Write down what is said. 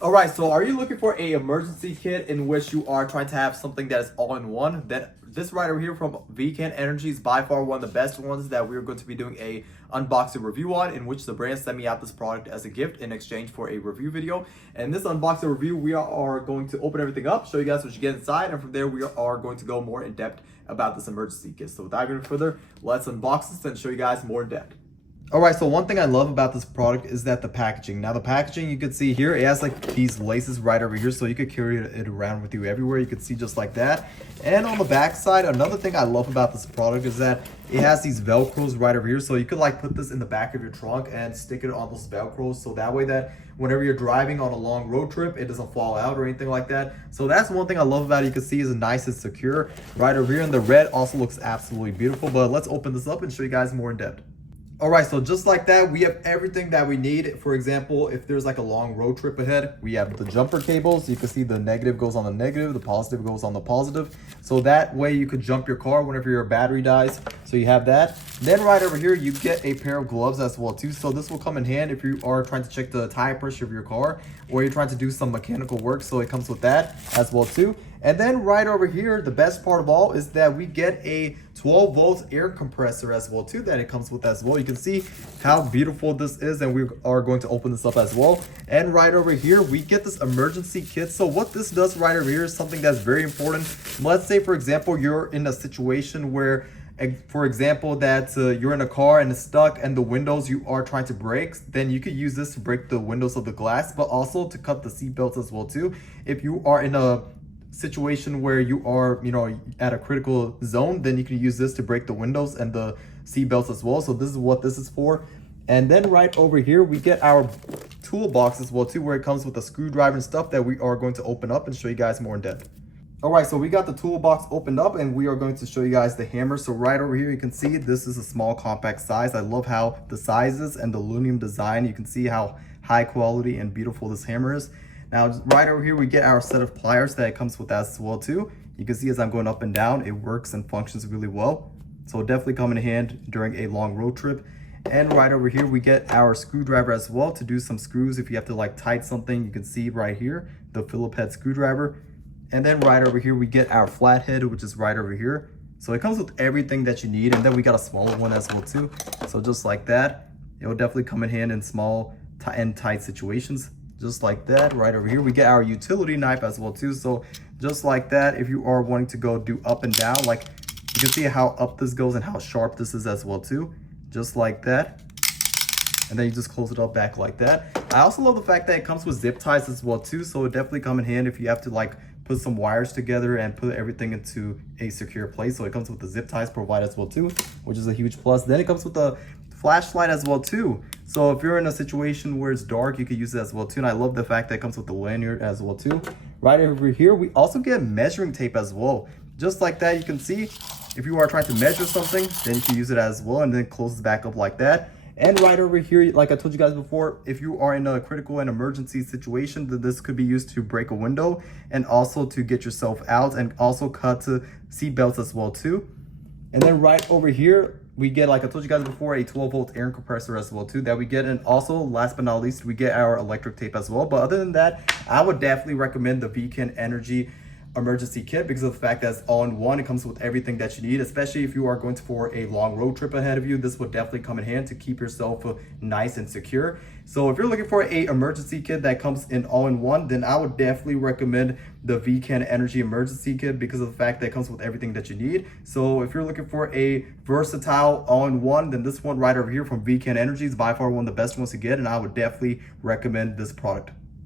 All right, so are you looking for a emergency kit in which you are trying to have something that is all in one? Then this right over here from VCAN Energy is by far one of the best ones that we're going to be doing a unboxing review on, in which the brand sent me out this product as a gift in exchange for a review video. And this unboxing review, we are going to open everything up, show you guys what you get inside, and from there we are going to go more in depth about this emergency kit. So without going further, let's unbox this and show you guys more in depth. All right, so one thing I love about this product is that the packaging. Now the packaging, you can see here, it has like these laces right over here, so you could carry it around with you everywhere. You can see just like that. And on the back side, another thing I love about this product is that it has these Velcros right over here, so you could like put this in the back of your trunk and stick it on those Velcros, so that way that whenever you're driving on a long road trip, it doesn't fall out or anything like that. So that's one thing I love about it. You can see it's nice and secure right over here, and the red also looks absolutely beautiful. But let's open this up and show you guys more in depth. All right, so just like that, we have everything that we need. For example, if there's like a long road trip ahead, we have the jumper cables. You can see the negative goes on the negative, the positive goes on the positive. So that way you could jump your car whenever your battery dies. So you have that. Then right over here, you get a pair of gloves as well too. So this will come in hand if you are trying to check the tire pressure of your car, or you're trying to do some mechanical work. So it comes with that as well too. And then right over here, the best part of all is that we get a 12-volt air compressor as well too, that it comes with as well. You can see how beautiful this is, and we are going to open this up as well. And right over here, we get this emergency kit. So what this does right over here is something that's very important. Let's say, for example, you're in a situation where, for example, that you're in a car and it's stuck and the windows you are trying to break, then you could use this to break the windows of the glass, but also to cut the seat belts as well too. If you are in a situation where you are, at a critical zone, then you can use this to break the windows and the seat belts as well. So this is what this is for. And then right over here, we get our toolbox as well too, where it comes with a screwdriver and stuff that we are going to open up and show you guys more in depth. All right, so we got the toolbox opened up and we are going to show you guys the hammer. So right over here, you can see this is a small compact size. I love how the sizes and the aluminum design, you can see how high quality and beautiful this hammer is. Now, right over here, we get our set of pliers that it comes with as well too. You can see as I'm going up and down, it works and functions really well. So definitely come in hand during a long road trip. And right over here, we get our screwdriver as well to do some screws. If you have to like tighten something, you can see right here, the Phillips head screwdriver. And then right over here, we get our flathead, which is right over here. So it comes with everything that you need. And then we got a smaller one as well too. So just like that, it will definitely come in hand in small and tight situations. Just like that. Right over here, we get our utility knife as well too. So just like that, if you are wanting to go do up and down, like you can see how up this goes and how sharp this is as well too. Just like that. And then you just close it up back like that. I also love the fact that it comes with zip ties as well too. So it definitely come in hand if you have to like put some wires together and put everything into a secure place. So it comes with the zip ties provided as well too, which is a huge plus. Then it comes with a flashlight as well too. So if you're in a situation where it's dark, you could use it as well too. And I love the fact that it comes with the lanyard as well too. Right over here, we also get measuring tape as well. Just like that, you can see if you are trying to measure something, then you can use it as well, and then close it back up like that. And right over here, like I told you guys before, if you are in a critical and emergency situation, then this could be used to break a window and also to get yourself out, and also cut to seat belts as well too. And then right over here, we get, like I told you guys before, a 12-volt air compressor as well too that we get. And also, last but not least, we get our electric tape as well. But other than that, I would definitely recommend the VCAN Energy emergency kit because of the fact that it's all in one. It comes with everything that you need, especially if you are going for a long road trip ahead of you. This would definitely come in hand to keep yourself nice and secure. So if you're looking for a emergency kit that comes in all in one, then I would definitely recommend the VCAN Energy emergency kit because of the fact that it comes with everything that you need. So if you're looking for a versatile all in one, then this one right over here from VCAN Energy is by far one of the best ones to get, and I would definitely recommend this product.